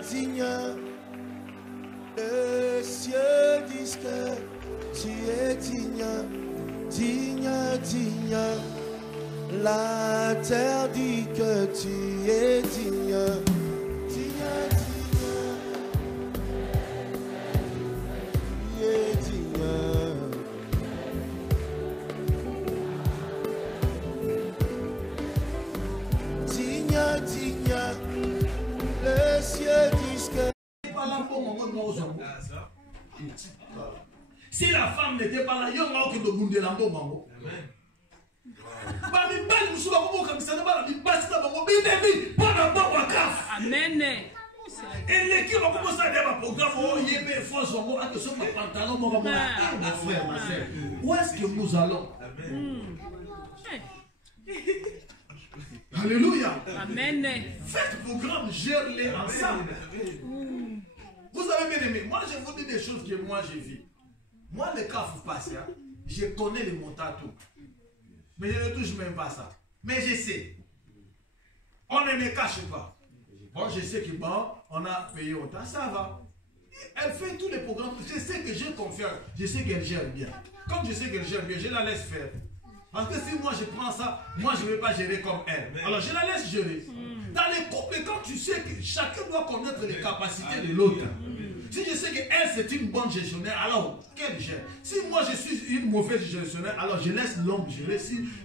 digne. Les cieux disent que tu es digne, digne, digne. La terre dit que tu es digne, digne, digne. Tu es digne. Digne, digne. Les cieux disent que... Si la femme n'était pas là, il y aurait aucun de boundé la bombe. Amen. Et l'équipe va commencer à dire un programme. Oh, il y a des fois, on va sur mon pantalon, mon frère, ma soeur. Où est-ce que nous allons? Alléluia. Amen. Faites vos programmes, gère-les ensemble. Vous avez bien aimé. Moi, je vous dis des choses que moi j'ai vues. Moi, le cas vous passe, hein, je connais les montants tout. Mais je ne touche même pas ça. Mais je sais. On ne me cache pas. Bon, je sais que bon, on a payé autant, ça va. Elle fait tous les programmes. Je sais que j'ai confiance. Je sais qu'elle gère bien. Comme je sais qu'elle gère bien, je la laisse faire. Parce que si moi je prends ça, moi je ne vais pas gérer comme elle. Alors je la laisse gérer. Dans les couples, quand tu sais que chacun doit connaître les capacités de l'autre. Si je sais qu'elle c'est une bonne gestionnaire, alors qu'elle gère. Si moi je suis une mauvaise gestionnaire, alors je laisse l'homme gérer.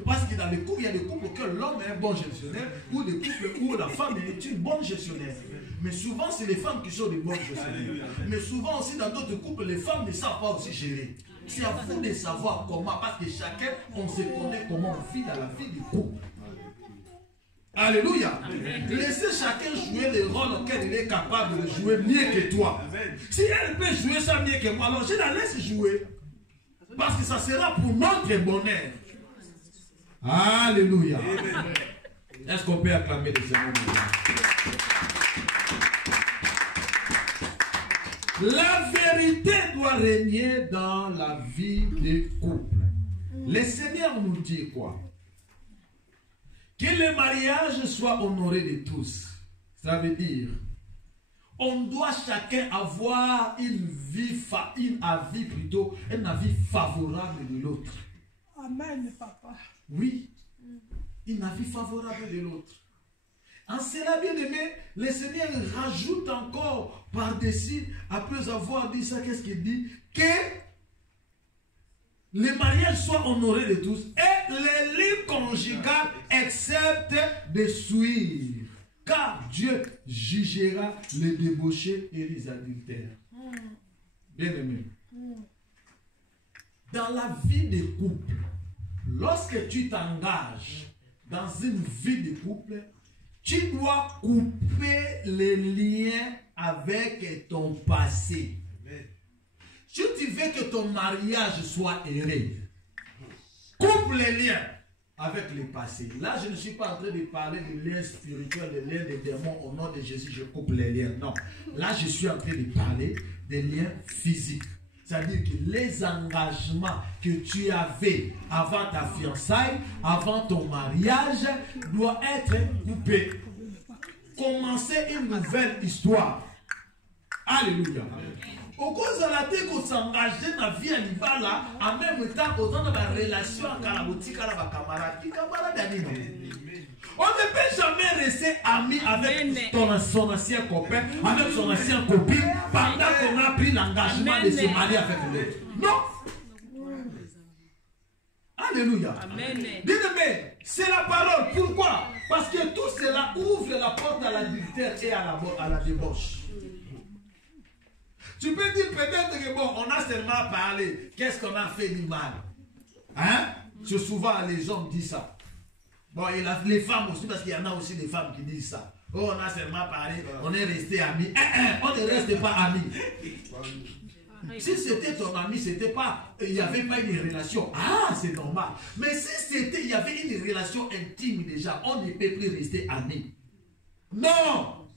Parce que dans les couples, il y a des couples que l'homme est un bon gestionnaire, ou des couples où la femme est une bonne gestionnaire. Mais souvent c'est les femmes qui sont des bonnes gestionnaires. Mais souvent aussi dans d'autres couples, les femmes ne savent pas aussi gérer. C'est à vous de savoir comment, parce que chacun, on se connaît comment on vit dans la vie du couple. Alléluia. Laissez chacun jouer le rôle auquel il est capable de jouer mieux que toi. Si elle peut jouer ça mieux que moi, alors je la laisse jouer. Parce que ça sera pour notre bonheur. Alléluia. Est-ce qu'on peut acclamer le Seigneur? La vérité doit régner dans la vie des couples. Le Seigneur nous dit quoi? Que le mariage soit honoré de tous. Ça veut dire, on doit chacun avoir une avis favorable de l'autre. Amen, papa. Oui, une avis favorable de l'autre. En cela, bien aimé, le Seigneur rajoute encore par-dessus, après avoir dit ça, qu'est-ce qu'il dit? Que le mariage soit honoré de tous et les liens conjugales acceptent de suivre. Car Dieu jugera les débauchés et les adultères. Bien aimé. Dans la vie des couples, lorsque tu t'engages dans une vie de couple, tu dois couper les liens avec ton passé. Si tu veux que ton mariage soit heureux, coupe les liens avec le passé. Là, je ne suis pas en train de parler de liens spirituels, de liens des démons. Au nom de Jésus, je coupe les liens. Non. Là, je suis en train de parler des liens physiques. C'est-à-dire que les engagements que tu avais avant ta fiançaille, avant ton mariage, doivent être coupés. Commencer une nouvelle histoire. Alléluia. Au cause de la tête qu'on s'engageait dans la vie à l'Ibala, en même temps, autant de la relation avec la boutique, avec la camarade. On ne peut jamais rester ami avec son ancien copain, avec son ancien copine, pendant qu'on a pris l'engagement de se marier avec l'autre. Non. Alléluia. Bien-aimé, c'est la parole. Pourquoi? Parce que tout cela ouvre la porte à l'adultère et à la débauche. Tu peux dire peut-être que bon, on a seulement parlé. Qu'est-ce qu'on a fait du mal? Hein? C'est souvent les hommes disent ça. Bon, et les femmes aussi, parce qu'il y en a aussi des femmes qui disent ça. Oh, on a seulement parlé, on est resté amis. On ne reste pas amis. Si c'était ton ami, c'était pas, il n'y avait pas une relation. Ah, c'est normal. Mais si il y avait une relation intime déjà, on ne peut plus rester amis. Non.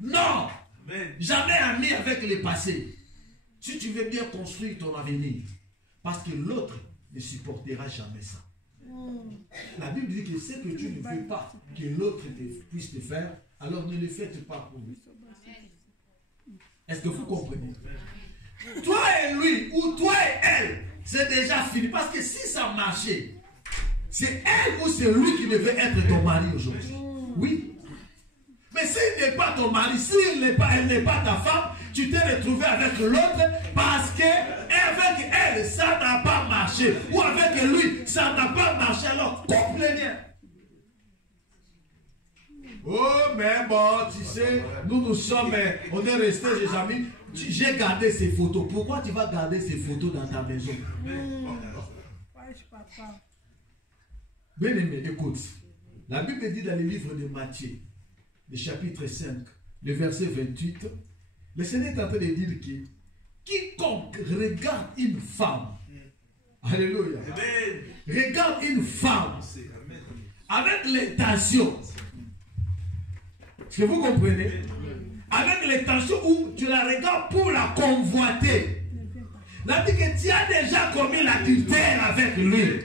Non. Jamais ami avec le passé. Si tu veux bien construire ton avenir, parce que l'autre ne supportera jamais ça. La Bible dit que ce que tu ne veux pas que l'autre puisse te faire, alors ne le faites pas pour lui. Est-ce que vous comprenez? Toi et lui, ou toi et elle, c'est déjà fini. Parce que si ça marchait, c'est elle ou c'est lui qui devait être ton mari aujourd'hui. Oui. Mais s'il n'est pas ton mari, elle n'est pas ta femme, tu t'es retrouvé avec l'autre parce que avec elle, ça n'a pas marché. Ou avec lui, ça n'a pas marché. Alors, coupe les liens. Oh, mais bon, tu sais, nous sommes, on est restés, j'ai amis. J'ai gardé ces photos. Pourquoi tu vas garder ces photos dans ta maison? Bien aimé, écoute. La Bible dit dans le livre de Matthieu, le chapitre 5, le verset 28, le Seigneur est en train de dire que quiconque regarde une femme, alléluia, regarde une femme avec l'intention, est-ce que vous comprenez? Avec l'intention où tu la regardes pour la convoiter. Il dit que tu as déjà commis l'adultère avec lui.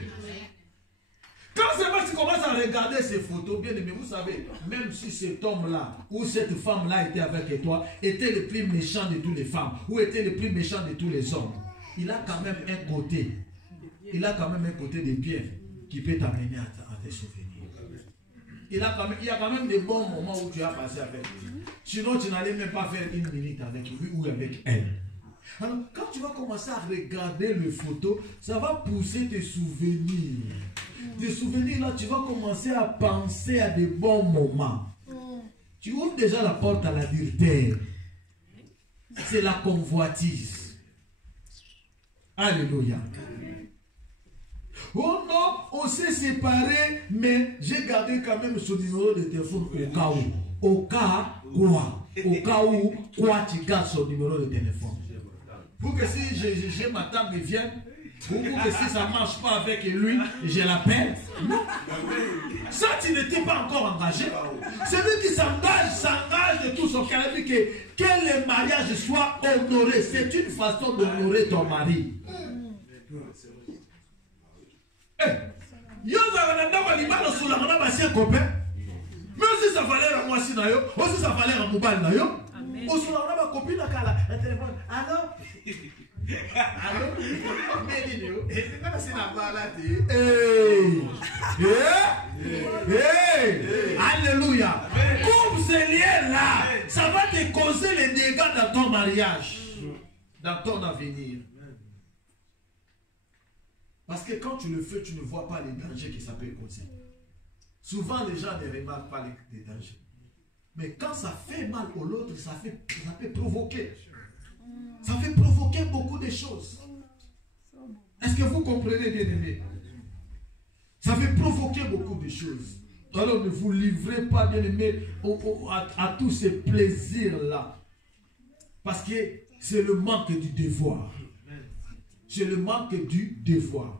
Quand seulement tu commences à regarder ces photos, bien aimé, vous savez, même si cet homme-là ou cette femme-là était avec toi, était le plus méchant de toutes les femmes, ou était le plus méchant de tous les hommes, il a quand même un côté, de bien qui peut t'amener à tes souvenirs. Il y a quand même des bons moments où tu as passé avec lui. Sinon, tu n'allais même pas faire une minute avec lui ou avec elle. Alors, quand tu vas commencer à regarder les photos, ça va pousser tes souvenirs. Des souvenirs là, tu vas commencer à penser à des bons moments. Tu ouvres déjà la porte à l'adultère. C'est la convoitise. Alléluia. Oh non, on s'est séparés, mais j'ai gardé quand même son numéro de téléphone au cas où. Au cas quoi? Au cas où quoi tu gardes son numéro de téléphone. Pour que si j'ai ma tante qui vienne, ou que si ça ne marche pas avec lui, je l'appelle. Non. Ça, tu n'étais pas encore engagé. Celui qui s'engage de tout son cœur. Il dit que le mariage soit honoré. C'est une façon d'honorer ton mari. Mais aussi ça valait à moi, aussi ça valait à Moubal. Aussi on a ma copine à la téléphone. Alors, alléluia. Comme ce lien-là, ça va te causer les dégâts dans ton mariage, dans ton avenir. Parce que quand tu le fais, tu ne vois pas les dangers que ça peut causer. Souvent, les gens ne remarquent pas les dangers. Mais quand ça fait mal à l'autre, ça peut provoquer. Ça fait provoquer beaucoup de choses. Est-ce que vous comprenez, bien aimé? Ça fait provoquer beaucoup de choses. Alors ne vous livrez pas, bien aimé, à tous ces plaisirs-là. Parce que c'est le manque du devoir. C'est le manque du devoir.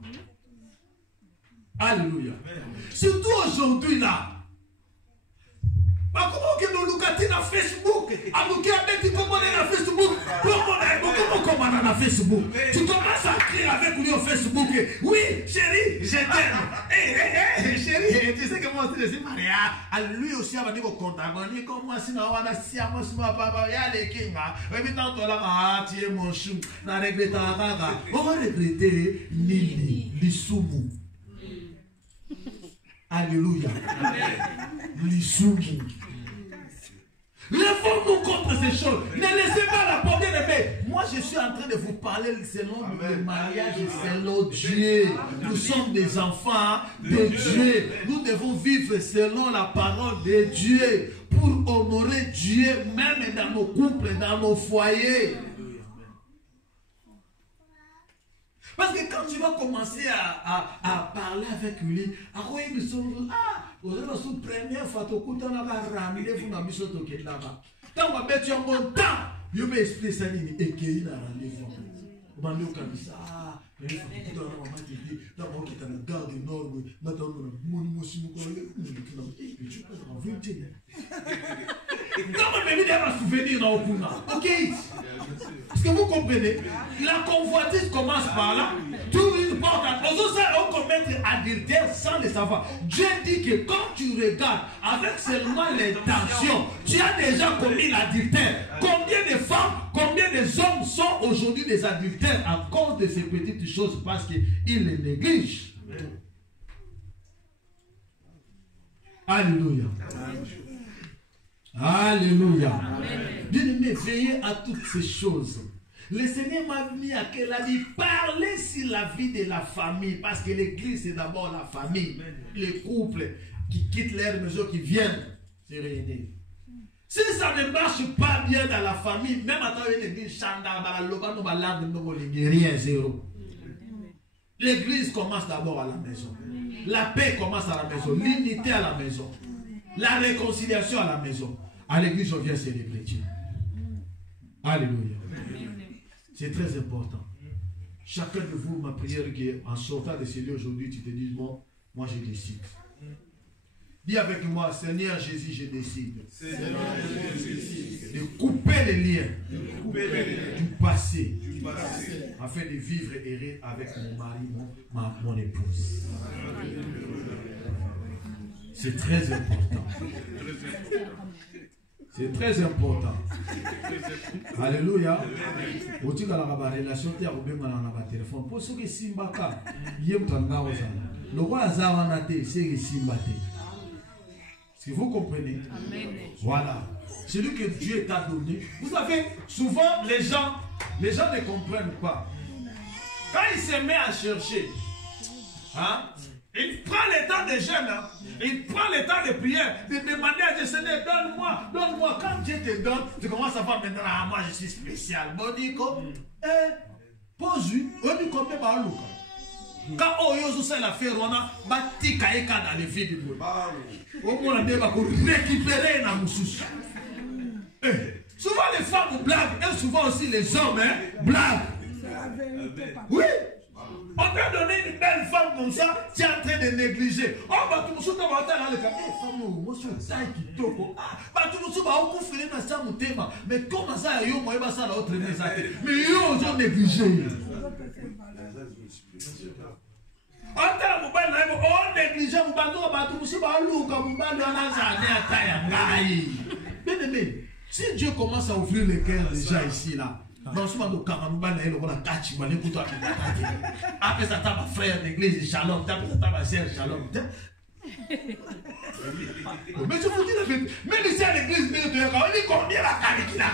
Alléluia. Surtout aujourd'hui là. Comment que nous locatons dans Facebook? Facebook. Tu commences à crier avec lui au Facebook. Oui, chérie, je t'aime. Chérie, tu sais que moi aussi je suis marié. Lui aussi, il va dire au contact. Comme moi, si on a si à moi, si ma papa, il y a les kings. Et puis, tant que là, tu es mon chou. On va regretter Lili, Lissoumou. Alléluia. Lissoumou. Lèvons-nous contre ces choses. Ne laissez pas la porte de paix. Moi, je suis en train de vous parler selon le mariage, selon Dieu. Nous sommes des enfants de Dieu. Nous devons vivre selon la parole de Dieu pour honorer Dieu même dans nos couples, dans nos foyers. Parce que quand tu vas commencer à parler avec lui, vous avez une première fois, tu as ramené vous dans mission de là-bas. Tant que tu as un bon temps, je vais expliquer ça et qu'il y a un rendez-vous. On va dire comme ça. Mais il faut que tu aies un moment qui dit, d'abord qui est dans le garde énorme, maintenant on a mon émotion, tu peux en vérité. Non, mais il y a un souvenir dans le Puna. Ok? Est-ce que vous comprenez? La convoitise commence par là. Tu ouvres une porte. On commettre adultère sans le savoir. Dieu dit que quand tu regardes avec seulement l'intention, tu as déjà commis l'adultère. Combien de femmes, combien d'hommes sont aujourd'hui des adultères à cause de ces petites choses parce qu'ils les négligent. Alléluia. Alléluia. Bien-aimé, veillez à toutes ces choses. Le Seigneur m'a mis à qu'elle a dit parler sur la vie de la famille. Parce que l'église, c'est d'abord la famille. Les couples qui quittent leur maison, qui viennent se réunir. Si ça ne marche pas bien dans la famille, même à travers l'église, rien, zéro. L'église commence d'abord à la maison. La paix commence à la maison. L'unité à la maison. La réconciliation à la maison. À l'église, on vient célébrer Dieu. Alléluia. C'est très important. Chacun de vous, ma prière, qu'en sortant de ce lieu aujourd'hui, tu te dis, bon, moi je décide. Dis avec moi, Seigneur Jésus, je décide de couper les liens du passé afin de vivre heureux avec mon mari, mon épouse. C'est très important. C'est très important. Alléluia. Au titre de la relation, tu as un téléphone. Pour ceux qui sont Simbaka, il y a un le roi Azawanate, c'est Simbate. Est-ce que vous comprenez? Voilà. Celui que Dieu t'a donné. Vous savez, souvent les gens ne comprennent pas. Quand il se met à chercher, hein, il prend le temps de jeûne, hein, il prend le temps de prière, de demander à Dieu, Seigneur, donne-moi, donne-moi. Quand Dieu te donne, tu commences à voir maintenant, ah, moi je suis spécial. Bon, dit comme, pose-lui, on dit comme des balouka. Quand on y a l'affaire, on a bâti Kaïka dans les vies du monde. Au moins, on va récupérer la moussouche. Souvent les femmes blaguent, et souvent aussi les hommes blaguent. Oui. On t'a donné une belle femme comme ça, tu es en train de négliger. Oh, bah tu me souviens, tu vas dans le cas. Eh, femme, moi je suis taille qui toko. Ah, bah tu me souviens, on peut faire ça mon thème. Mais comment ça, yo, moi, ça la autre maison. Mais yo, ils ont négligé. On t'a négligé, on va tout se bien aimé, si Dieu commence à ouvrir les cœurs déjà ici, là, non, si on après ça, t'as ma frère d'église, Shalom, t'as ma soeur, Shalom. Mais je vous dis la vérité, même ici à l'église, on dit combien la carrière qu'il a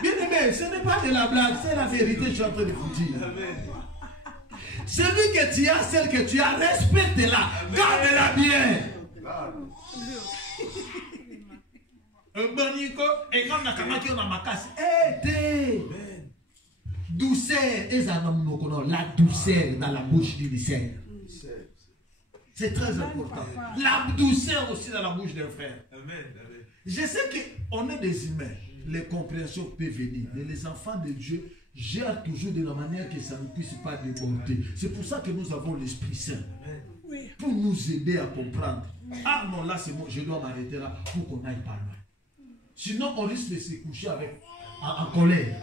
bien aimé, ce n'est pas de la blague, c'est la vérité, je suis en train de vous dire. Celui que tu as, celle que tu as, respecte-la, garde-la bien. Et quand on a kamaki, on a makasi. Aidez. Douceur, la douceur dans la bouche du dessert. C'est très important. La douceur aussi dans la bouche d'un frère. Je sais qu'on est des humains. Les compréhensions peuvent venir. Mais les enfants de Dieu gèrent toujours de la manière que ça ne puisse pas déborder. C'est pour ça que nous avons l'Esprit Saint. Pour nous aider à comprendre. Ah non, là c'est bon, je dois m'arrêter là pour qu'on aille par là. Sinon, on risque de se coucher en colère.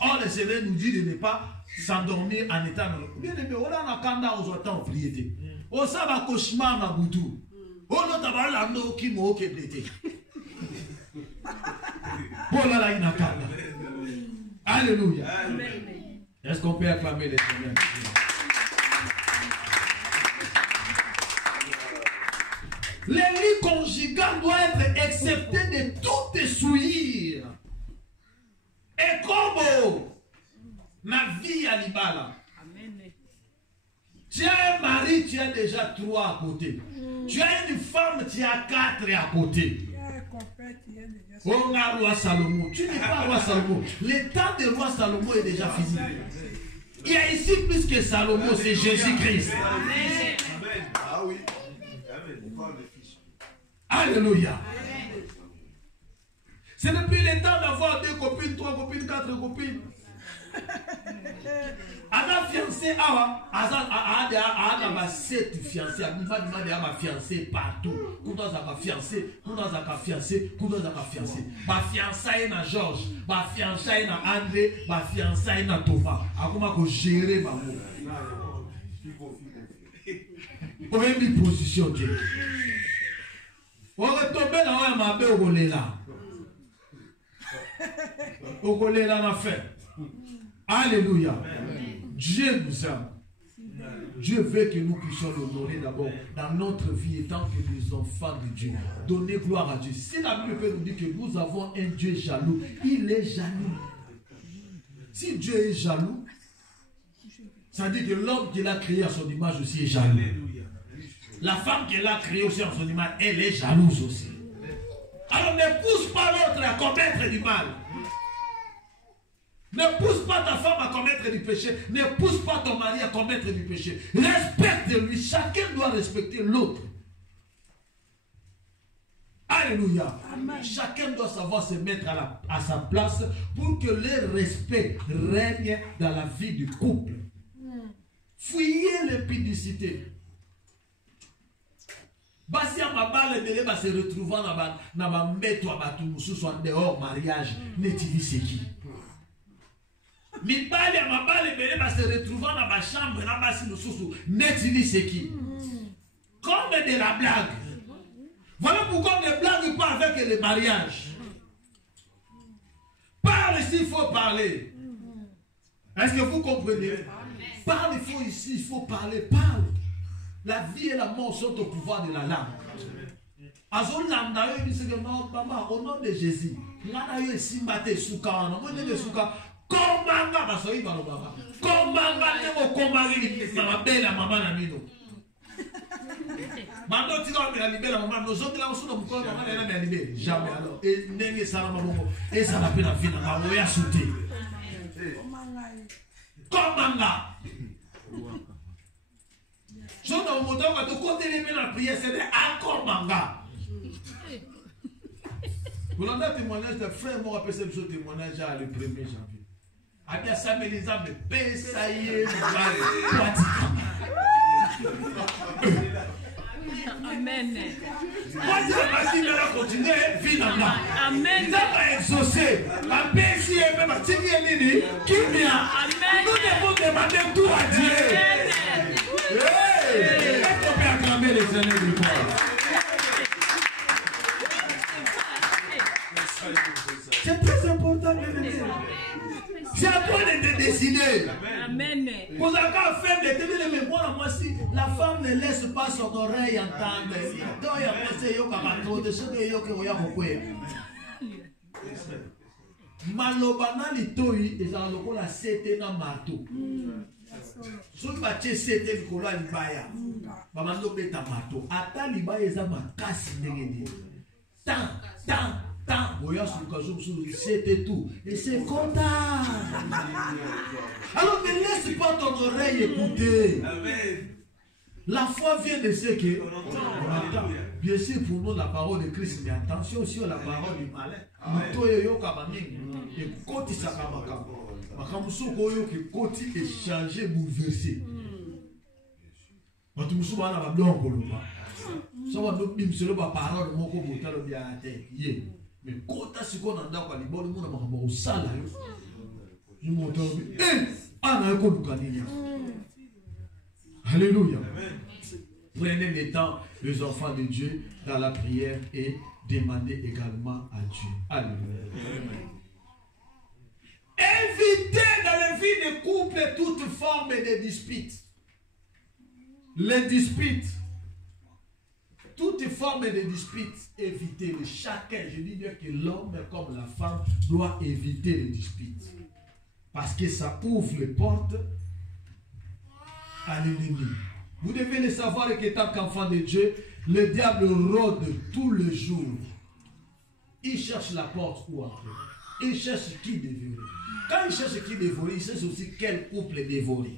Or, le Seigneur nous dit de ne pas s'endormir en étant bien aimé. On a kanda aux autres en prière. On s'en va cauchemar na boudou. On a tabal la no qui m'a ok blêté. Pour la ina kanda. Alléluia. Est-ce qu'on peut acclamer les Seigneurs? Les lits conjugaux doivent être acceptés de toutes les souillures. Et comme ma vie à Libala. Tu as un mari, tu as déjà 3 à côté. Tu as une femme, tu as 4 à côté. On a roi Salomon. Tu n'es pas roi Salomon. Le temps de roi Salomon est déjà fini. Il y a ici plus que Salomon, c'est Jésus-Christ. Ah oui. Alléluia. Ce n'est plus le temps d'avoir 2 copines, 3 copines, 4 copines. Ada fiancé, Ada ma 7 fiancés, ma fiancé partout. Comment ça ma fiancé, comment ça ma fiancé, comment ça ma fiancé. Ma fiancée na Georges, ma fiancée na André, ma fiancée na Thomas. Comment que gérer ma mot. On a mis position Dieu. On retombe dans ma belle au là. Au là na fait. Alléluia. Dieu nous aime. Dieu veut que nous puissions l'honorer d'abord dans notre vie étant que des enfants de Dieu. Donner gloire à Dieu. Si la Bible peut nous dire que nous avons un Dieu jaloux, il est jaloux. Si Dieu est jaloux, ça veut dire que l'homme qu'il a créé à son image aussi est jaloux. La femme qu'elle a créée aussi à son image, elle est jalouse aussi. Alors ne pousse pas l'autre à commettre du mal. Ne pousse pas ta femme à commettre du péché. Ne pousse pas ton mari à commettre du péché. Respecte-lui. Chacun doit respecter l'autre. Alléluia. Amen. Chacun doit savoir se mettre à sa place pour que le respect règne dans la vie du couple. Fuyez l'impudicité. Basi ya mabale mele ba se retrouvant na ba meto abatu mususu en dehors mariage netili seki. Mibale ya mabale mele ba se retrouvant na ba chambre na basi mususu netili seki. Comme de la blague. Voilà pourquoi on ne blague pas avec le mariage. Parle s'il faut parler. Est-ce que vous comprenez? Parle ici, il faut parler, parle. La vie et la mort sont au pouvoir de la langue. Au nom de Jésus, jamais alors. Et n'est ça et ça la peine à finir. Comment je ne sais pas de côté les la prière, c'est encore manga. Vous l'avez témoignage de frère, moi, appelle ce témoignage le 1er janvier. Abia Samelisa me pesaye Amen. Moi, je vais continuer vie dans la. Amen. Ça va exaucer. Ma paix ici et même à Tigui qui vient. Nous devons demander tout à Dieu. Est-ce qu'on peut acclamer les Seigneurs du corps? C'est très important de le dire. C'est à toi de décider. Amen. Pour la femme de tenir les mémoires, moi si la femme ne laisse pas son oreille entendre. Donc il y a pensé yo kamato de ce que yo que oya kokwe. Malobana litoi ezala lokola sete na marteau. Soki batie sete likolo ya libaya bamando beta marteau ata libaya eza makasi ndenge nini tant boya suluka zomususu c'était tout et c'est content. Alors ne laisse pas ton oreille écouter. La foi vient de ce que on entend. Bien sûr pour nous la parole de Christ, mais attention aussi à la parole du malin. Mutoyo yoka bamingi ekoti sakabaka makamusuko oyo ke koti échanger bouleverser. Batumusu bana ba blanc koloba. So ba do bimselo ba parole moko botalo bia te ye. Mais kota siko na ndako ali bolo mona makambo osala yo. Ni moto bi ana ko dukanini. Alléluia. Prenez le temps, les enfants de Dieu, dans la prière et demandez également à Dieu. Alléluia. Évitez dans la vie de couple toute forme de dispute. Les disputes, toute forme de dispute, évitez-les. Chacun, je dis bien que l'homme comme la femme doit éviter les disputes. Parce que ça ouvre les portes à l'ennemi. Vous devez le savoir que tant qu'enfant de Dieu, le diable rôde tous les jours. Il cherche la porte où entrer. Il cherche qui dévorer. Quand il cherche qui dévorer, il cherche aussi quel couple dévorer.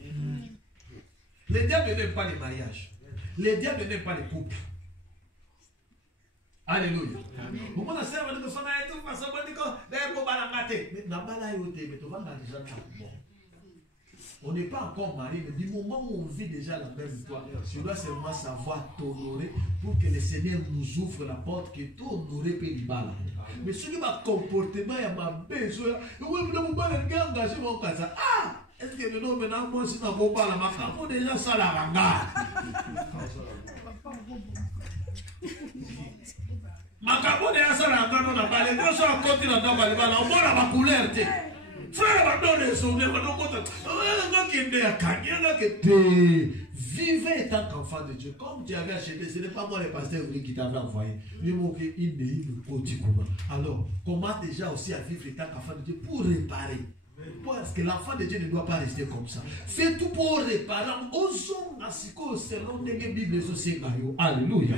Le diable n'aime pas les mariages. Le diable n'aime pas les couples. Alléluia. On n'est pas encore marié, mais du moment où on vit déjà la même histoire, tu dois seulement savoir t'honorer pour que le Seigneur nous ouvre la porte, que t'honorer peut y baller. Mais ce qui m'a comportement, il y a ma besoin. Engagé mon casa. Ah! Est-ce que le nom maintenant, moi, si je ne pas la marque, pour déjà ça la ranga. Makabo déjà ça la ranga, on a parlé. Quand ça a continué à parler, on voit la couleur. Frère, va donner son nez, va donner vivez étant qu'enfant de Dieu. Comme tu avais acheté, ce n'est pas moi le pasteur qui t'avait envoyé. Alors, comment déjà aussi à vivre étant qu'enfant de Dieu pour réparer? Parce que l'enfant de Dieu ne doit pas rester comme ça. Fais tout pour réparer. Osons à ce que selon les Bibles, alléluia.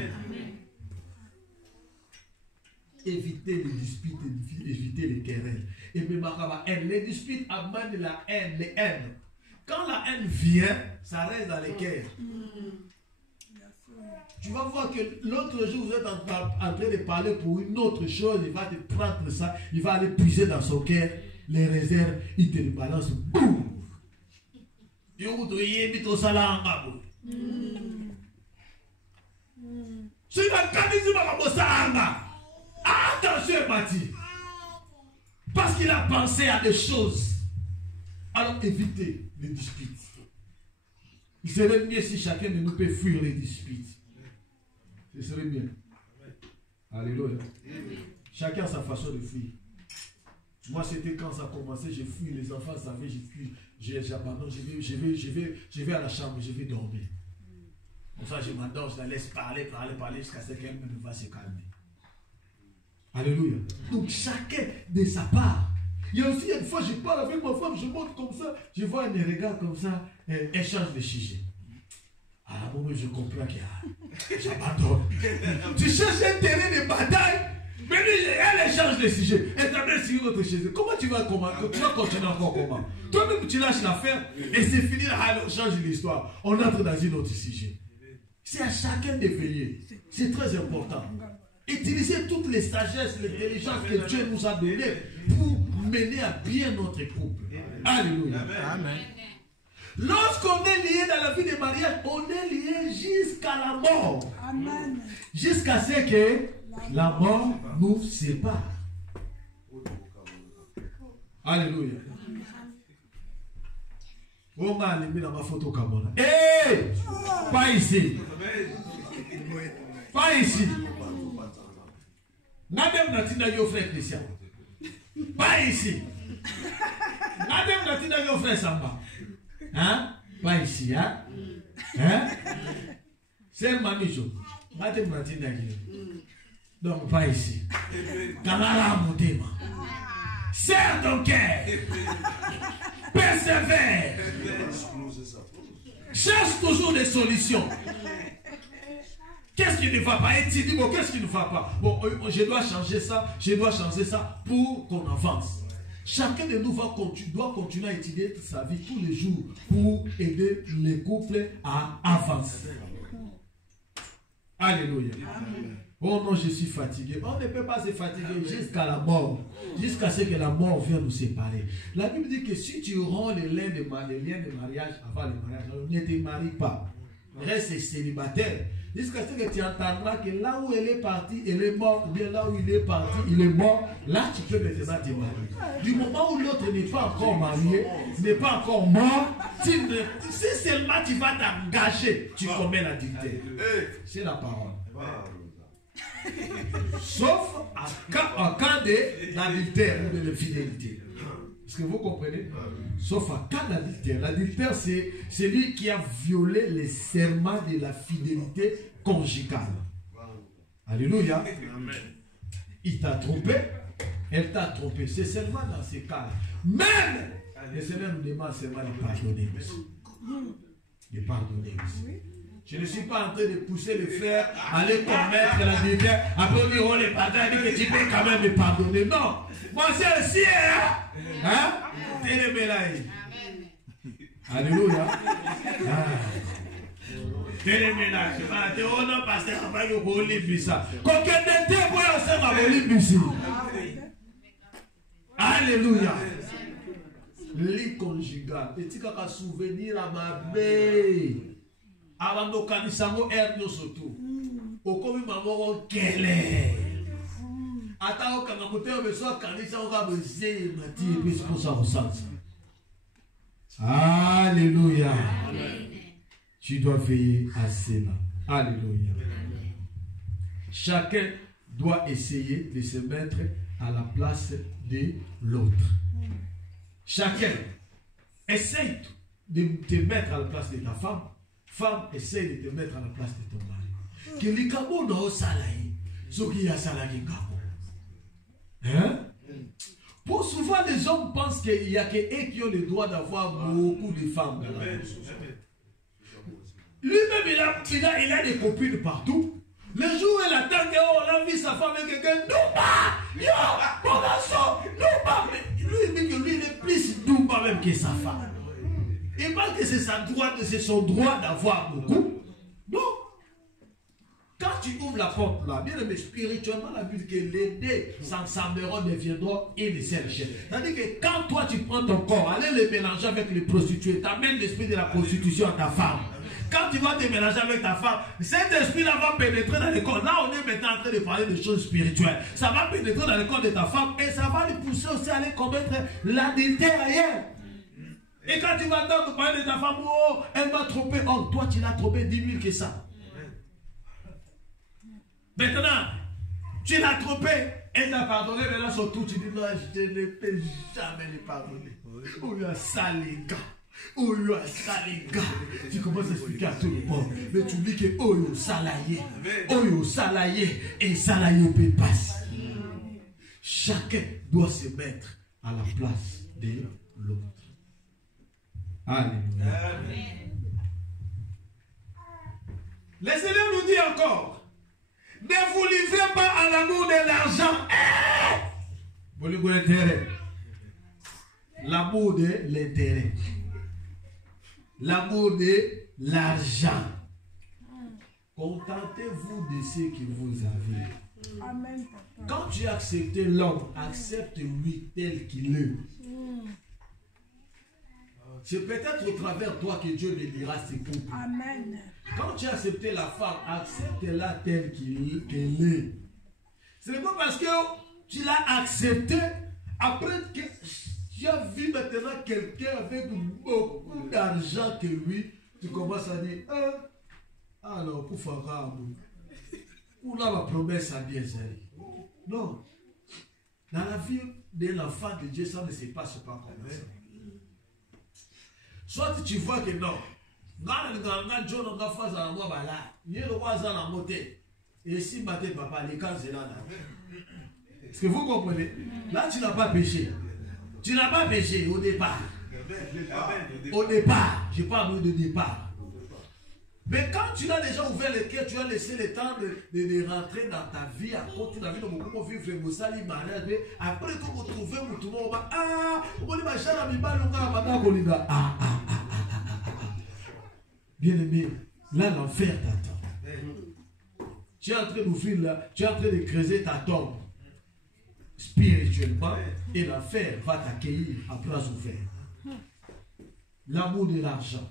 Éviter les disputes, éviter les querelles. Et même les disputes amènent la haine, les haines. Quand la haine vient, ça reste dans les cœurs. Tu vas voir que l'autre jour, vous êtes en train de parler pour une autre chose, il va te prendre ça, il va aller puiser dans son cœur les réserves, il te les balance. Boum! Attention, Bati. Parce qu'il a pensé à des choses. Alors évitez les disputes. Il serait mieux si chacun de nous peut fuir les disputes. Ce serait mieux. Alléluia. Chacun a sa façon de fuir. Moi, c'était quand ça commençait, j'ai fui. Les enfants savaient, j'abandonne, je vais à la chambre, je vais dormir. Comme ça, je m'endors, je la laisse parler jusqu'à ce qu'elle ne va se calmer. Alléluia. Donc chacun de sa part. Il y a aussi une fois, je parle avec ma femme, je monte comme ça, je vois un regard comme ça, elle change de sujet. À un moment, je comprends qu'il y a. J'abandonne. Tu cherches un terrain de bataille, mais elle change de sujet. Elle t'amène sur autre chose. Comment tu vas continuer encore comment? Toi-même, tu lâches l'affaire et c'est fini, on change l'histoire. On entre dans un autre sujet. C'est à chacun de veiller. C'est très important. Utilisez toutes les sagesses, l'intelligence que Dieu nous a données pour mener à bien notre couple. Alléluia. Amen. Lorsqu'on est lié dans la vie de mariage, on est lié jusqu'à la mort. Amen. Jusqu'à ce que la mort nous sépare. Alléluia. On m'a allumé dans ma photo Kamona. Hé! Pas ici. Pas ici. Nadem Natina yo frère Christian. Pas ici. Nadem Natina yo frère Samba. Hein? Pas ici, hein? Hein? C'est Mamijo. Nadem Natina yo. Donc pas ici. Kanala Moutema. Serre ton cœur. Persévère. Cherche toujours des solutions. Qu'est-ce qui ne va pas? Et tu dis, bon, qu'est-ce qui ne va pas? Bon, je dois changer ça pour qu'on avance. Chacun de nous doit continuer à étudier sa vie tous les jours pour aider les couples à avancer. Alléluia. Amen. Oh non, je suis fatigué. On ne peut pas se fatiguer jusqu'à la mort. Jusqu'à ce que la mort vienne nous séparer. La Bible dit que si tu romps les liens de mariage avant le mariage, ne te marie pas. Reste célibataire. Jusqu'à ce que tu entendras que là où elle est partie, elle est morte. Ou bien là où il est parti, il est mort. Là, tu peux maintenant te marier. Du moment où l'autre n'est pas encore marié, n'est pas encore mort, si seulement tu vas t'engager, tu commets l'adultère. C'est la parole. Sauf en cas d'adultère ou de l'infidélité. Est-ce que vous comprenez? Sauf en cas d'adultère. L'adultère, c'est celui qui a violé les serments de la fidélité conjugale. Alléluia. Il t'a trompé, elle t'a trompé. C'est seulement dans ces cas-là. Même, le Seigneur nous demande seulement de pardonner. De pardonner aussi. Je ne suis pas en train de pousser le frère à aller commettre l'adultère. Après on dit, oh les pardons, il dit que tu peux quand même me pardonner. Non, moi c'est aussi, hein? Alléluia. Téléménage. Oh non, pasteur, on va y aller ça. Combien de temps on va y aller ici? Alléluia. lit conjugal. Et tu as souvenir à ma mère. Avant de kanisango ernyo surtout. Au comme maman kele. Attends quand on côté on besoin kanisango va baiser mati et puis c'est pour ça on sent. Alléluia. Tu dois veiller à cela. Alléluia. Chacun doit essayer de se mettre à la place de l'autre. Chacun essaye de te mettre à la place de ta femme. Femme, essaye de te mettre à la place de ton mari. Que les cabos n'ont pas salarié. Ce qui a salarié hein? Pour souvent, les hommes pensent qu'il n'y a que eux qui ont le droit d'avoir beaucoup de femmes. Lui-même, il a des copines partout. Le jour où il attend qu'on a vu sa femme avec quelqu'un, Douba! Yo! Bonasson! Douba! Lui, il dit que lui, il est plus Douba même que sa femme. Il pense que c'est son droit d'avoir beaucoup. Non. Quand tu ouvres la porte là, bien aimé, spirituellement, la Bible dit que les deux s'ensemble deviendront une seule chair. C'est-à-dire que quand toi tu prends ton corps, allez le mélanger avec les prostituées, tu amènes l'esprit de la prostitution à ta femme. Quand tu vas te mélanger avec ta femme, cet esprit-là va pénétrer dans le corps. Là, on est maintenant en train de parler de choses spirituelles. Ça va pénétrer dans le corps de ta femme et ça va lui pousser aussi à aller commettre l'adultère ailleurs. Et quand tu vas entendre parler de ta femme, oh, elle m'a trompé. Oh, toi, tu l'as trompé 10 000 que ça. Maintenant, tu l'as trompé. Elle t'a pardonné, mais là, surtout, tu dis non, je ne peux jamais le pardonner. Oh, il y a ça, les gars. Oh, il y a ça, les gars. Tu commences à expliquer à tout le monde. Mais tu dis que oh, il y a salarié. Oh, il y a salarié. Et salarié peut passer. Chacun doit se mettre à la place de l'autre. Alléluia. Le Seigneur nous dit encore, ne vous livrez pas à l'amour de l'argent. Vous le l'intérêt. L'amour de l'intérêt. L'amour de l'argent. Contentez-vous de ce que vous avez. Amen. Quand tu as accepté l'homme, accepte-lui tel qu'il est. C'est peut-être au travers de toi que Dieu bénira ses couples. Amen. Quand tu as accepté la femme, accepte-la telle qu'elle est. Ce n'est pas parce que tu l'as accepté, après que tu as vu maintenant quelqu'un avec beaucoup d'argent que lui, tu commences à dire, alors, pour faire où là ma promesse a bien servi. Non. Dans la vie de l'enfant de Dieu, ça ne se passe pas comme ça. Soit tu vois que non. Et si papa, les cas c'est là. Est-ce que vous comprenez? Là, tu n'as pas péché. Tu n'as pas péché au départ. Au départ, je parle de départ. Mais quand tu as déjà ouvert le cœur, tu as laissé le temps de rentrer dans ta vie, à côté de la vie, donc on vivre le sali mariage, mais après qu'on retrouve tout le monde, on va bien aimé, là l'enfer t'attend. Tu es en train d'ouvrir là, tu es en train de creuser ta tombe spirituellement et l'enfer va t'accueillir à bras ouverts. L'amour de l'argent.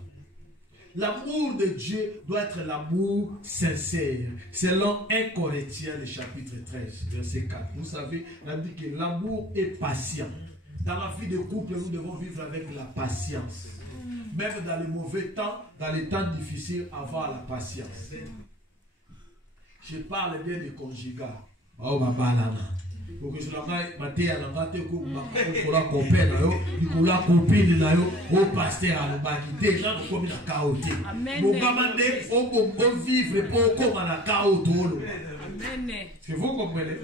L'amour de Dieu doit être l'amour sincère. Selon 1 Corinthiens, le chapitre 13, verset 4. Vous savez, on dit que l'amour est patient. Dans la vie de couple, nous devons vivre avec la patience. Même dans les mauvais temps, dans les temps difficiles, avoir la patience. Je parle bien de conjugal. Oh, ma balana. Pour que je l'ai à la copine, au pasteur à l'obagité, gens comme la caoté. Mon gamande, on vivre pour comme la caoto. Est-ce que vous comprenez?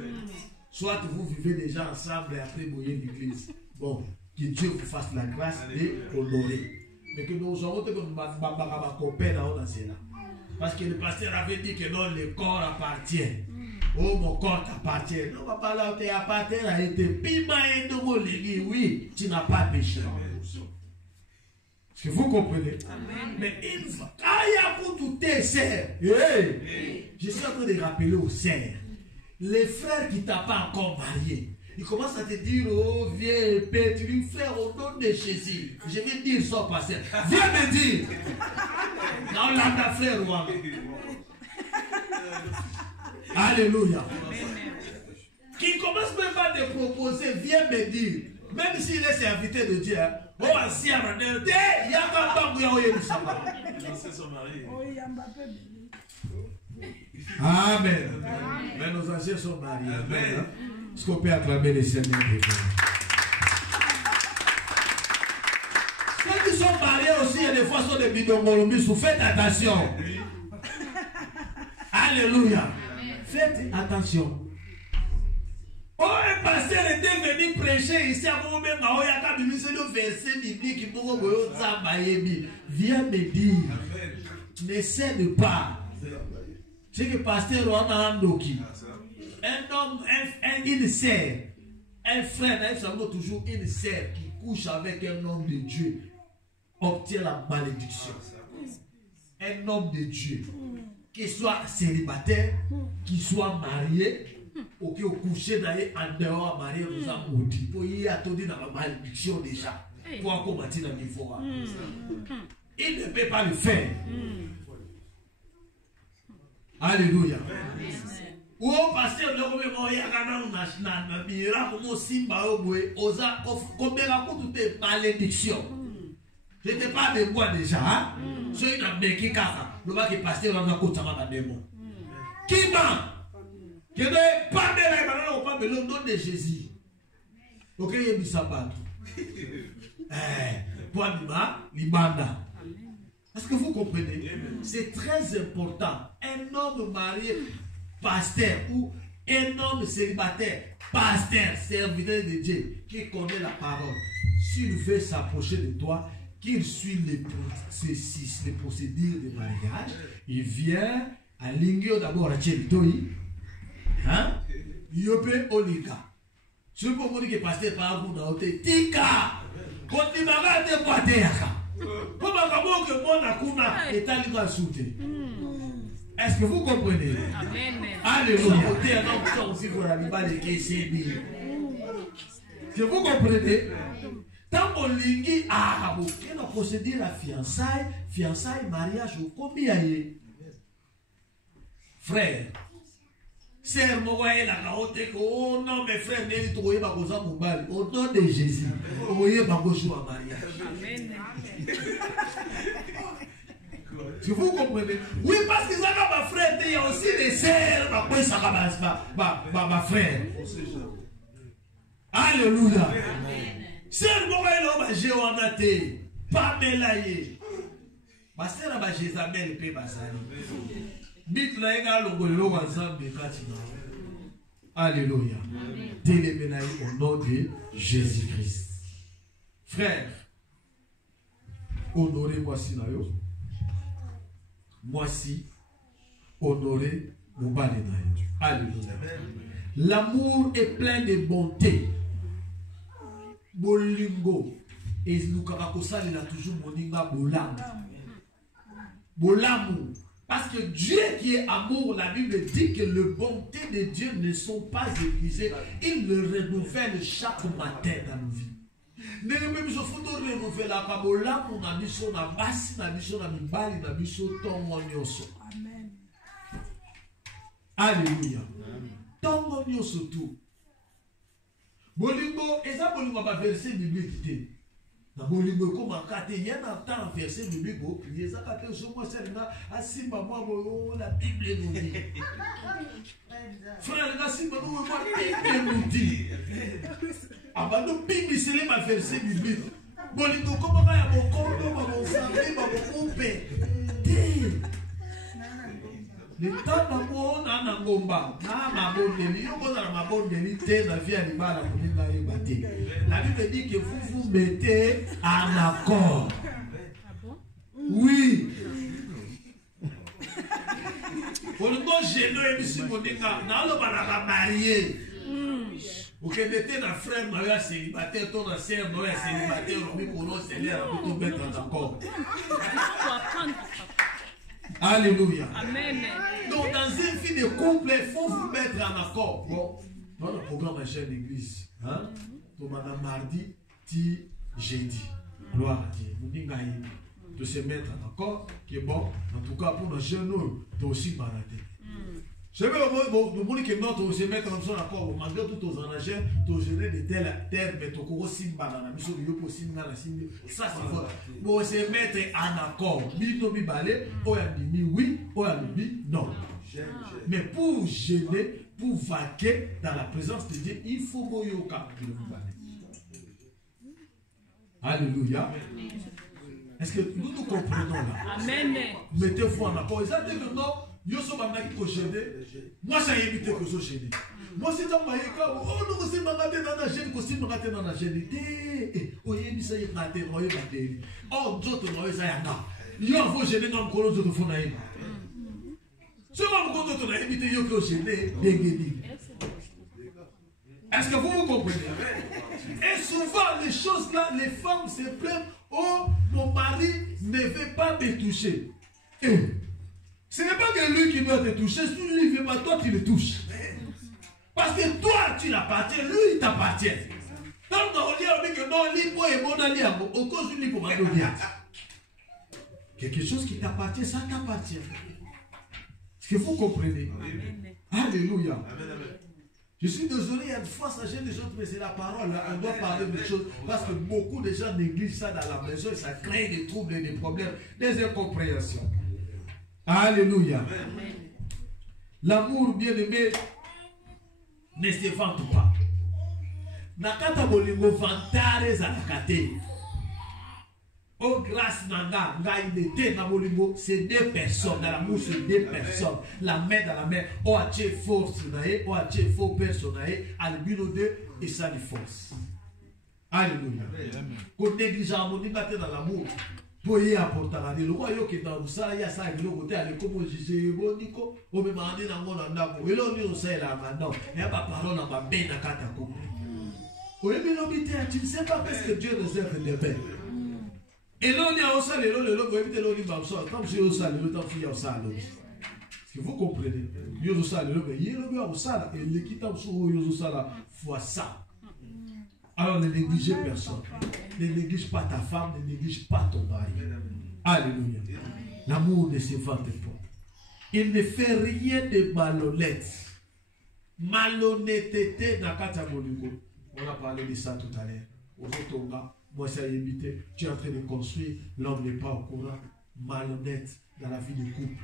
Soit vous vivez déjà ensemble et après vous voyez l'église. Bon, que Dieu vous fasse la grâce de honorer. Mais que nous aurons ma copine là. Parce que le pasteur avait dit que non, le corps appartient. Oh, mon corps t'appartient. Non, papa, là, tu appartient à été pima et de mon légué. Oui, tu n'as pas péché. Est-ce que vous comprenez? Amen. Mais une fois, il y a pour tout tes sœurs. Je suis en train de rappeler aux sœurs, les frères qui ne t'ont pas encore marié, il commence à te dire, oh, viens épée, tu lui frère, au nom de Jésus. Je vais dire ça au pasteur. Viens me dire. Non, là, ta frère, roi. Alléluia. Qui commence même pas à te proposer, viens me dire. Même s'il est serviteur de Dieu, oh, si à ma il y a pas de Amen. Mais nos anciens sont mariés. Amen. Est-ce qu'on peut acclamer les Seigneurs des Dieu? Ceux qui sont mariés aussi, il y a des fois sont des bidongolombis. Faites attention. Alléluia. Faites attention. Oh, un pasteur était venu prêcher ici à mon même c'est le verset biblique qui viens me dire, ne cède pas. C'est que pasteur Wanandoki, un homme, une sœur, un frère, toujours une sœur qui couche avec un homme de Dieu, obtient la malédiction. Un homme de Dieu, qu'il soit célibataire, qu'il soit marié, ou qui est couché en dehors, marié, nous a maudit. Il y a tout dit dans la malédiction déjà. Pour commenter dans le niveau. Il ne peut pas le faire. Alléluia. Ou au pasteur, le gouvernement, il y a un miracle, comme Simba, osa, comme tout est malédiction. Je ne pas de moi déjà. C'est une américaine qui le qui pasteur dans un côté de démon. Qui m'a? Que ne pas de la banane ou pas de l'homme de Jésus. Ok, il y a mis ça partout. Pour l'Ibanda. Est-ce que vous comprenez? C'est très important. Un homme marié, pasteur, ou un homme célibataire, pasteur, serviteur de Dieu, qui connaît la parole, s'il veut s'approcher de toi, qu'il suit les procédures de mariage, il vient à l'ingio d'abord à Tchelitoi. Hein? Yope Oliga. Si vous voulez que pasteur par vous dans le Tika, quand il m'a regardé pour Théaka. Est-ce que vous comprenez? Alléluia. Si vous comprenez, tant qu'on lingi a procédé la fiançailles, mariage ou combien frère. Sœur, oh non, mes frères, au nom de Jésus, vous voyez ma gauche en mariage. Si vous comprenez? Oui, parce que ça ma frère, il y a aussi des sœurs, ma frère. Alléluia. Sœur, moi, j'ai en pas mélaillé. Ma sœur, Jézabel, paix, alléluia. Téléménaï au nom de Jésus-Christ. Frère, honorez-moi si nayo. Moi si, honorez mon balénaï. Alléluia. L'amour est plein de bonté. Bolingo. Et Lukakosa, il a toujours moninga bolam. Bolamu. Parce que Dieu qui est amour, la Bible dit que les bontés de Dieu ne sont pas épuisées. Il le renouvelle chaque matin dans nos vies. Nous même je faut renouveler la kabola pour na biso na basi na biso na mibali na biso tongo nyoso. Amen. Alléluia. Tongo nyoso tout. Bolingo eza bolingo ba verset biblique. Na bolingo comme kate il y a un temps verset biblique au prier ça kate so moi c'est na asimba moi la Bible nous dit. Frère na simba nous moi Bible nous dit. Abando Bible c'est les verset biblique. Bolingo comme ya bokondo ba bonsambe ba bokumpe. Le temps d'amour na ngomba na mabondeli yo koza na mabondeli te na vie animale pour na yebate. La Bible dit que vous mettez en accord. Oui. Pour le bon géno et bisi moninga na lo bana marié. OK mettez na frère na célibataire ton na sœur na célibataire on pour nous c'est l'air pour mettre en accord. Alléluia. Amen. Donc dans une vie de couple, il faut vous mettre en accord. Bon, Dans le programme à chaîne d'église, hein, donc madame mardi, ti jeudi. Gloire à Dieu. Vous dites de se mettre en accord, qui est bon. En tout cas, pour nos jeunes, tu aussi baraté. Je veux le monde qui est mort, tu se mettre en accord. Malgré tout, aux enagers, tu gérer de telle terre, mais tu cours aussi banana. Ça, c'est vrai. Pour se mettre en accord. Bito mi balé, ou y'a dit oui, ou y'a dit non. Mais pour gêner, pour vaquer dans la présence de Dieu, il faut boyoka. Alléluia. Est-ce que nous nous comprenons là? Amen. Mettez-vous en accord. Ça dit que non, yo so banda qui gêné. Moi ça évite que so gêné. Moi c'est dans ma yeka, oh non c'est magaté dans la gêne, c'est magaté dans la gêne. Oh yebi ça y magaté, oh yebi magaté. Oh d'autres moi ça yanga. Yo faut gêner dans le colon de fond na yeba. Ce moment où d'autres na évité yo que gêné, dégédi. Est-ce que vous comprenez? Et souvent, les choses là, les femmes se plaignent. Oh, mon mari ne veut pas me toucher. Et ce n'est pas que lui qui doit te toucher. Si lui ne veut pas, toi tu le touches. Parce que toi tu l'appartiens, lui il t'appartient. Donc on dit que non, libre et bon allié, au cause du libre quelque chose qui t'appartient, ça t'appartient. Est-ce que vous comprenez? Alléluia. Amen, amen. Je suis désolé, il y a une fois ça gêne les autres, mais c'est la parole. Là, on doit parler des choses parce que beaucoup de gens négligent ça dans la maison et ça crée des troubles et des problèmes, des incompréhensions. Alléluia. L'amour bien-aimé ne se vante pas. Nakata bolingo vantare zanakate. Oh grâce nanga, c'est deux personnes. Dans l'amour, c'est deux personnes. La main dans la main. Oh ache force nae, oh ache faux personne nae, albino de et ça les force. Alléluia. Qu'on néglige harmonie dans l'amour. Pour y apporter la vie. Le roi yo qui dans ça, il y a ça qui le côté à l'école j'ai boniko, au même moment dans mon andabo. Et là on dit ça là maintenant. Il y a pas parole dans ma bain na kata ko. Oui mais l'obité, tu ne sais pas parce que Dieu réserve des bains. Et là, on est au salé, vous évitez l'eau, comme je suis au salé, le temps qu'il y a au salé. Est-ce que vous comprenez? Il y a au salé, il y a au salé, et l'équipe au salé, fois ça. Alors ne négligez personne. Ne néglige pas ta femme, ne néglige pas ton mari. Alléluia. L'amour ne se vante pas. Il ne fait rien de malhonnête. Malhonnêteté dans Kata Molingo. On a parlé de ça tout à l'heure. Aux autres gars. Moi, ça a évité. Tu es en train de construire. L'homme n'est pas au courant. Malhonnête dans la vie du couple.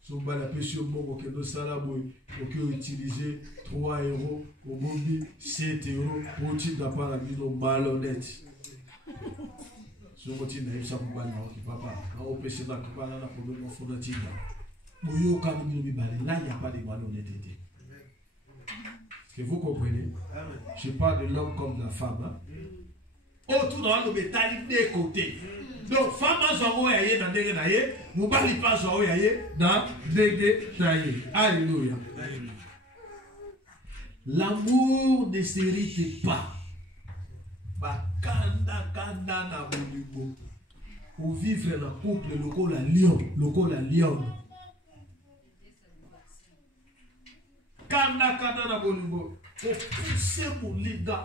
Si on va la pêche au monde, que nos salabouilles, on peut utiliser 3 euros, au monde 7 euros pour titre d'appart la vie malhonnête. Si on continue, ça vous va qui papa. Quand on pêche là, qui parle là, pour nous faire un titre. Là, il n'y a pas de malhonnêteté. Est-ce que vous comprenez? Je parle de l'homme comme de la femme. Hein? Oh, tout dans le bétail des côtés. Donc, femme a joué à yé dans des naïe, nous ne pas jouer à yé dans des naïe. Alléluia. L'amour ne s'hérite pas. Bakanda kanda na bolibo. Pour vivre dans le couple, le col à lion. Kanda na bolibo. Pour pousser mon liga.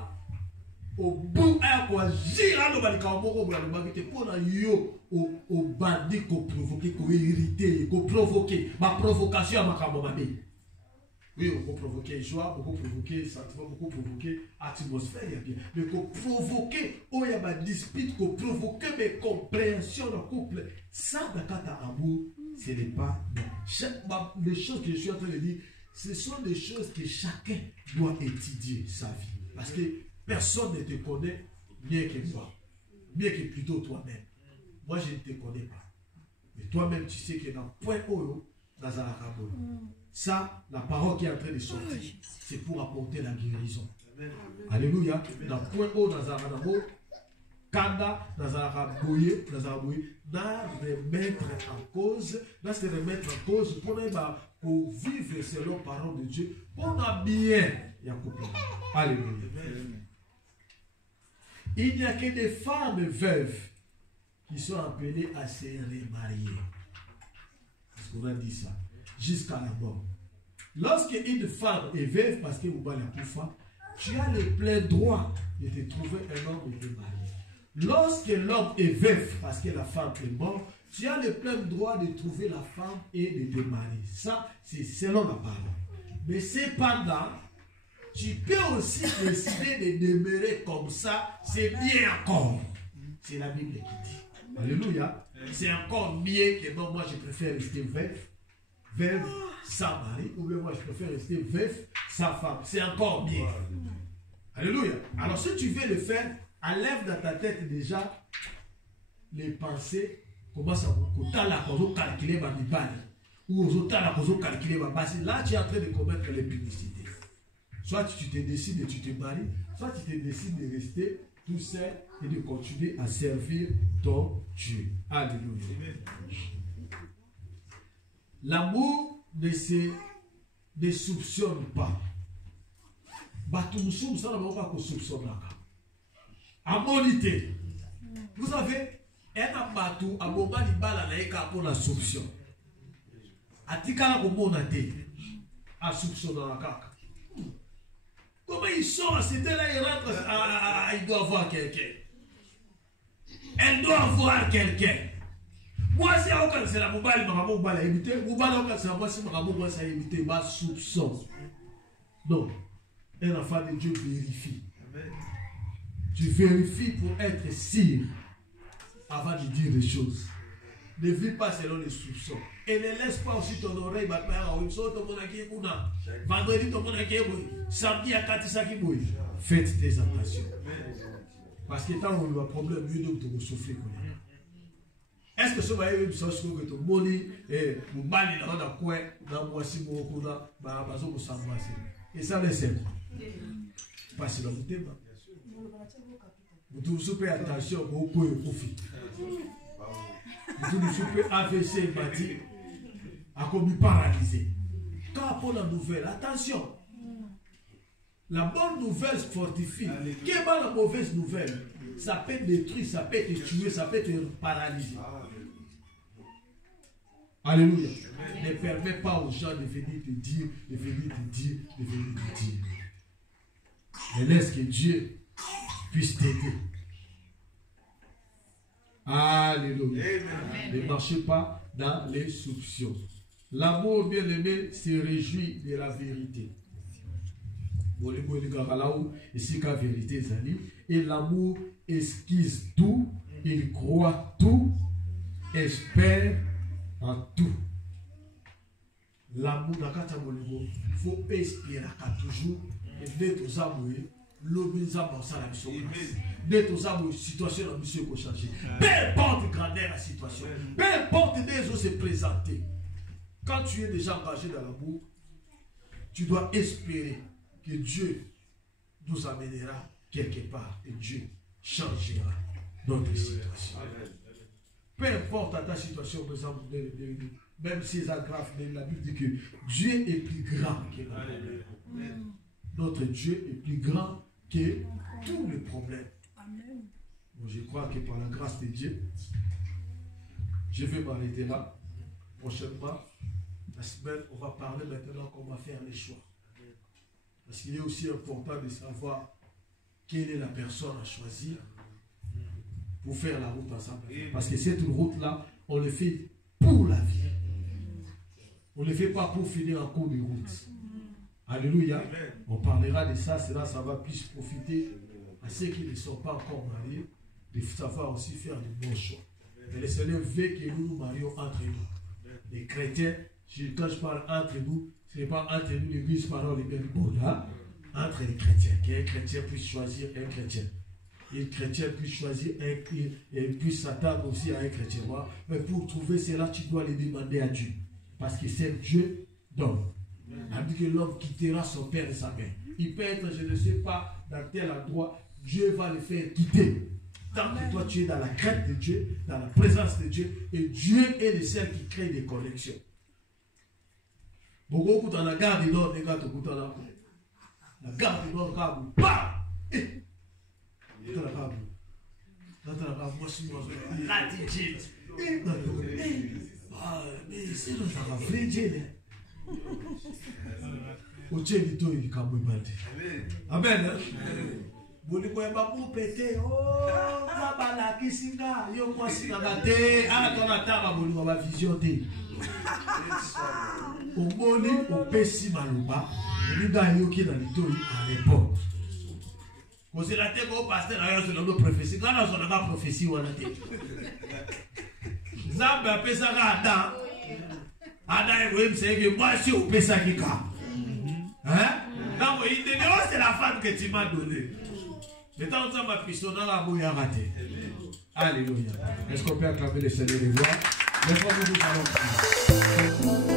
Au bout à quoi gira le balika au moko bla le te pour yo au bandi ko provoquer ko irriter ko provoquer ma provocation ma kamomade. Oui, on peut provoquer joie, on peut provoquer sentiment, on peut provoquer atmosphère, bien. Mais qu'on provoquer, oh il y a ma dispute, qu'on provoquer mes compréhensions dans le couple. Ça, dans le amour, ce n'est pas bon. Les choses que je suis en train de dire, ce sont des choses que chacun doit étudier sa vie. Parce que personne ne te connaît mieux que moi, mieux que plutôt toi-même. Moi, je ne te connais pas. Mais toi-même, tu sais que dans le point haut, dans la rabot. Ça, la parole qui est en train de sortir, c'est pour apporter la guérison. Amen. Alléluia. Dans le point haut, dans la rabot, Kanda, dans la raboye, n'a remettre en cause, n'a se remettre en cause pour vivre selon la parole de Dieu, pour bien y accomplir. Alléluia. Amen. Il n'y a que des femmes veuves qui sont appelées à se remarier. Est-ce qu'on a dit ça? Jusqu'à la mort. Lorsqu'une femme est veuve parce que vous parlez la femme, tu as le plein droit de te trouver un homme et de marier. Lorsque l'homme est veuf parce que la femme est morte, tu as le plein droit de trouver la femme et de te marier. Ça, c'est selon la parole. Mais cependant, tu peux aussi décider de demeurer comme ça, c'est bien encore. C'est la Bible qui dit. Alléluia. C'est encore mieux que non, moi je préfère rester veuve sans mari, ou bien moi je préfère rester veuf sans femme. C'est encore mieux. Alléluia. Alors si tu veux le faire, enlève dans ta tête déjà les pensées, commence à calculer ma bibale, ou calculer ma base. Là tu es en train de commettre l'impunicité. Soit tu te décides et tu te maries, soit tu te décides de rester tout seul et de continuer à servir ton Dieu. Alléluia. L'amour ne soupçonne pas. Vous savez, un bateau a moment de balle pour la soupçon. Atikala komonate a soupçon dans la caca. Comment il sort, c'était là, il rentre, il doit voir quelqu'un. Elle doit voir quelqu'un. Moi, c'est la mobile, ma a évité. Mobile, c'est la moi, c'est ma mobile, ça a évité. Ma soupçon. Non. Un enfant de Dieu vérifie. Amen. Tu vérifies pour être sûr avant de dire des choses. Ne vis pas selon les soupçons. Et ne laisse pas aussi ton oreille battre. Vendredi, ton samedi à 4 Sakiboui. Faites tes attentions. Parce que tant qu'on a un problème, lui, donc, tu vas souffrir. Est-ce que ce va être une chose que tu moni et vous balayez dans le coin, dans le mois-ci, et ça, c'est parce que vous avez vous devez faire attention au point de profit. Vous devez faire AVC, bâti, à comme paralysé. Quand pour la nouvelle, attention. La bonne nouvelle fortifie. Quelle est la mauvaise nouvelle? Ça peut être détruit, ça peut être tué, ça peut être paralysé. Alléluia. Ne permets pas aux gens de venir te dire, de venir te dire, de venir te dire. Mais laisse que Dieu puisse t'aider. Alléluia. Ne marchez pas dans les soupçons. L'amour bien-aimé se réjouit de la vérité. Et l'amour esquisse tout, il croit tout, espère en tout. L'amour, il faut espérer toujours. Et d'être aux amours, d'être aux amours, situation dans monsieur qu'on change. Peu importe grandeur la situation, peu importe des autres se présenter. Quand tu es déjà engagé dans l'amour, tu dois espérer que Dieu nous amènera quelque part et Dieu changera notre situation. Peu importe ta situation, par exemple, même si c'est grave, la Bible dit que Dieu est plus grand que le problème. Notre Dieu est plus grand que tous les problèmes. Amen. Bon, je crois que par la grâce de Dieu, je vais m'arrêter là. Prochainement, la semaine, on va parler maintenant comment faire les choix. Parce qu'il est aussi important de savoir quelle est la personne à choisir pour faire la route ensemble. Parce que cette route-là, on le fait pour la vie. On ne le fait pas pour finir en cours de route. Alléluia. On parlera de ça, cela, ça va plus profiter à ceux qui ne sont pas encore mariés, de savoir aussi faire de bons choix. Mais le Seigneur veut que nous nous marions entre nous. Les chrétiens, quand je parle entre nous, ce n'est pas entre nous, l'église parlant les mêmes mots là, entre les chrétiens, qu'un chrétien puisse choisir un chrétien. Et un chrétien puisse choisir et puisse s'attendre aussi à un chrétien. Mais pour trouver cela, tu dois le demander à Dieu. Parce que c'est Dieu donne. Il dit que l'homme quittera son père et sa mère. Il peut être, je ne sais pas, dans tel endroit, Dieu va le faire quitter. Tant que toi tu es dans la crainte de Dieu, dans la présence de Dieu, et Dieu est le seul qui crée des connexions. Beaucoup dans la gare du Nord, les gars, la gare du Nord, bah! Dans la gare, moi, je suis mais c'est là, ça va vrai Dieu, Otieni to ikamwimate. Amen. Boli kwa babu pete oh zabala kisinga yo kwa singa te ala tona taba boli kwa vision te. Oboni opesi maluba linga yo ki na litoi à l'époque. Ko se la te ko pasteur ayo so no prophétie kana so na prophétie wana te. Zamba pesa ka ada ewe msege mwasi opesa kika. Hein? Non, c'est la femme que tu m'as donnée. Mais tant que ça m'a pistonné dans la bouille à rater. Alléluia. Est-ce qu'on peut acclamer le Seigneur des voix? Mais quand nous allons prier.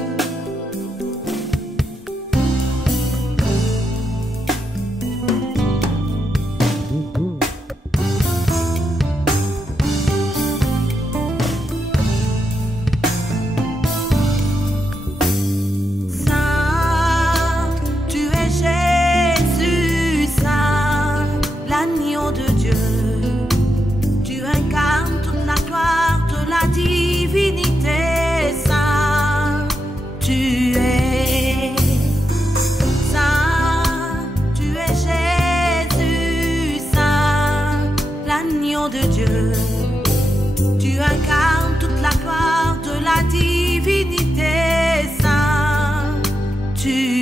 Divinité, Saint, tu